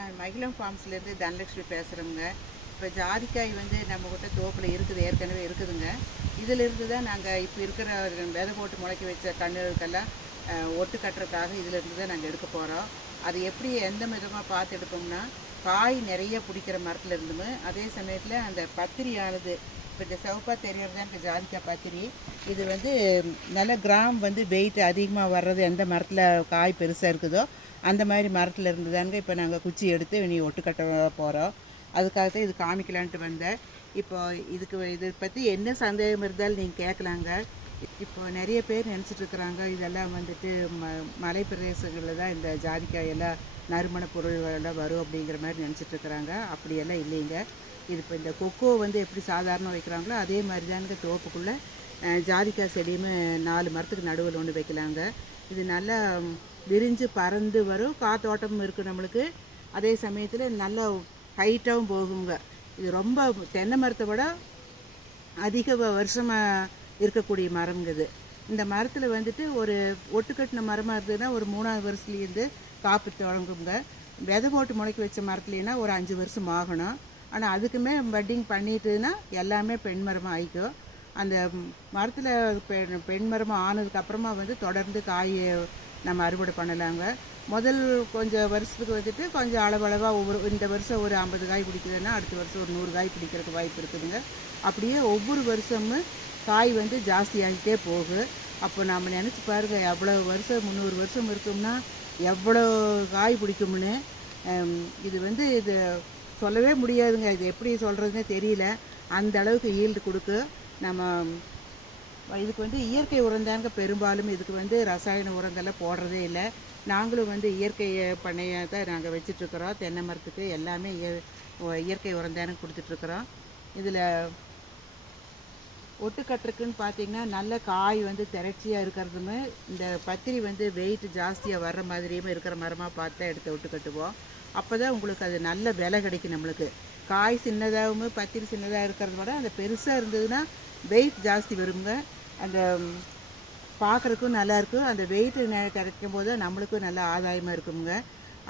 நான் மகிழம் ஃபார்ம்ஸ்லேருந்து தனலட்சுமி பேசுகிறோங்க. இப்போ ஜாதிக்காய் வந்து நம்மக்கிட்ட தோப்பில் இருக்குது, ஏற்கனவே இருக்குதுங்க. இதிலிருந்து தான் நாங்கள் இப்போ இருக்கிற விதை போட்டு முளைக்க வச்ச கன்றுகளுக்கெல்லாம் ஒட்டு கட்டுறதுக்காக இதிலிருந்து தான் நாங்கள் எடுக்க போகிறோம். அது எப்படி எந்த விதமாக பார்த்து எடுப்போம்னா, காய் நிறைய பிடிக்கிற மரத்தில் இருந்துமே, அதே சமயத்தில் அந்த பத்திரியானது இப்போ இந்த சிவப்பாக தெரியறது தான் இந்த ஜாதிக்காய் பத்திரி. இது வந்து நல்ல கிராம் வந்து வெயிட் அதிகமாக வர்றது எந்த மரத்தில் காய் பெருசாக இருக்குதோ அந்த மாதிரி மரத்தில் இருந்து தாங்க இப்போ நாங்கள் குச்சி எடுத்து இனி ஒட்டு கட்ட போகிறோம். அதுக்காக தான் இது காமிக்கலான்ட்டு வந்தேன். இப்போ இதை பற்றி என்ன சந்தேகம் இருந்தாலும் நீங்கள் கேட்கலாங்க. இப்போ நிறைய பேர் நினச்சிட்ருக்குறாங்க இதெல்லாம் வந்துட்டு மலை பிரதேசங்களில் தான் இந்த ஜாதிக்காயெல்லாம் நறுமண பொருள்களெல்லாம் வரும் அப்படிங்கிற மாதிரி நினச்சிட்ருக்குறாங்க. அப்படியெல்லாம் இல்லைங்க. இது இப்போ இந்த கொக்கோ வந்து எப்படி சாதாரண வைக்கிறாங்களோ அதே மாதிரி தானுங்க தோப்புக்குள்ளே ஜாதிக்காய் செடியுமே 4 மரத்துக்கு நடுவில் ஒன்று வைக்கலாங்க. இது நல்லா விரிஞ்சு பறந்து வரும், காத்தோட்டமும் இருக்குது நம்மளுக்கு. அதே சமயத்தில் நல்ல ஹைட்டாகவும் போகுங்க. இது ரொம்ப தென்னை மரத்தை விட அதிக வருஷமாக இருக்கக்கூடிய மரம்ங்குது. இந்த மரத்தில் வந்துட்டு ஒரு ஒட்டுக்கட்டின மரமாக இருந்ததுன்னா ஒரு 3ஆவது வருஷத்துலேருந்து காப்பு தொடங்குங்க. விதை போட்டு முளைக்க வச்ச மரத்துலேன்னா ஒரு 5 வருஷம் ஆகணும். ஆனால் அதுக்குமே பட்டிங் பண்ணிட்டுன்னா எல்லாமே பெண் மரமாக ஆகிக்கும். அந்த மரத்தில் பெண் மரமாக ஆனதுக்கப்புறமா வந்து தொடர்ந்து காய் நம்ம அறுவடை பண்ணலாங்க. முதல் கொஞ்சம் வருஷத்துக்கு வந்துட்டு கொஞ்சம் அளவளவாக இந்த வருஷம் ஒரு 50 காய் பிடிக்குதுன்னா அடுத்த வருஷம் ஒரு 100 காய் பிடிக்கிறதுக்கு வாய்ப்பு இருக்குதுங்க. அப்படியே ஒவ்வொரு வருஷமும் காய் வந்து ஜாஸ்தியாகிட்டே போகும். அப்போ நம்ம நினச்சி பாருங்கள், எவ்வளோ வருஷம் 300 வருஷம் இருக்கும்னா எவ்வளோ காய் பிடிக்கும்னு. இது வந்து இது சொல்லவே முடியாதுங்க. இது எப்படி சொல்கிறதுனே தெரியல. அந்த அளவுக்கு ஈல்டு கொடுக்கு. நம்ம இதுக்கு வந்து இயற்கை உரம் தாங்க பெரும்பாலும். இதுக்கு வந்து ரசாயன உரங்கள்லாம் போடுறதே இல்லை. நாங்களும் வந்து இயற்கை பண்ணையை தான் நாங்கள் வச்சிட்ருக்குறோம். தென்னை மரத்துக்கு எல்லாமே இயற்கை உரம் தானே கொடுத்துட்ருக்குறோம். இதில் ஒட்டு கட்டுறக்குன்னு பார்த்திங்கன்னா நல்ல காய் வந்து திரட்சியாக இருக்கிறதுமே, இந்த பத்திரி வந்து வெயிட் ஜாஸ்தியாக வர்ற மாதிரியுமே இருக்கிற மரமாக பார்த்து தான் எடுத்து ஒட்டு கட்டுவோம். அப்போ தான் உங்களுக்கு அது நல்ல விலை கிடைக்கும் நம்மளுக்கு. காய் சின்னதாகவும் பத்திரி சின்னதாக இருக்கிறத விட அந்த பெருசாக இருந்ததுன்னா வெயிட் ஜாஸ்தி வருங்க. அந்த பார்க்குறக்கும் நல்லாயிருக்கும். அந்த வெயிட்டு கிடைக்கும் போது நம்மளுக்கும் நல்ல ஆதாயமாக இருக்குங்க.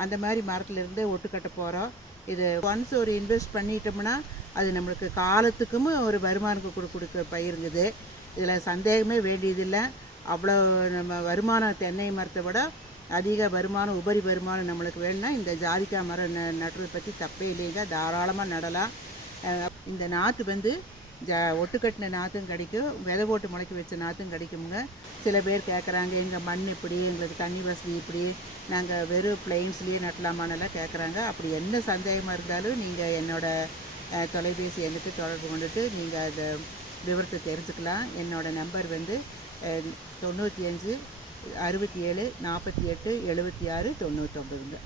அந்த மாதிரி மரத்துலேருந்து ஒட்டு கட்ட போகிறோம். இது ஒன்ஸ் ஒரு இன்வெஸ்ட் பண்ணிட்டோம்னா அது நம்மளுக்கு காலத்துக்கும் ஒரு வருமானம் கொடுக்க பயிருங்குது. இதில் சந்தேகமே வேண்டியதில்லை. அவ்வளோ நம்ம வருமானம் தென்னை மரத்தை விட அதிக வருமானம், உபரி வருமானம் நம்மளுக்கு வேணும்னா இந்த ஜாதிக்காய் மரம் நடுறதை பற்றி தப்பே இல்லைங்க. தாராளமாக நடலாம். இந்த நாற்று வந்து ஒட்டுக்கட்டின நாற்றும் கிடைக்கும், விதை போட்டு முளைக்க வச்ச நாற்றும் கிடைக்குங்க. சில பேர் கேட்குறாங்க, எங்கள் மண் இப்படி, எங்களுக்கு தண்ணி வசதி இப்படி, நாங்கள் வெறும் பிளெயின்ஸ்லேயே நட்டலாமான்னெல்லாம் கேட்குறாங்க. அப்படி என்ன சந்தேகமாக இருந்தாலும் நீங்கள் என்னோடய தொலைபேசி எங்கிட்ட தொடர்பு கொண்டுட்டு நீங்கள் அதை விவரத்தை தெரிஞ்சுக்கலாம். என்னோடய நம்பர் வந்து 95 67 48 76 99ங்க.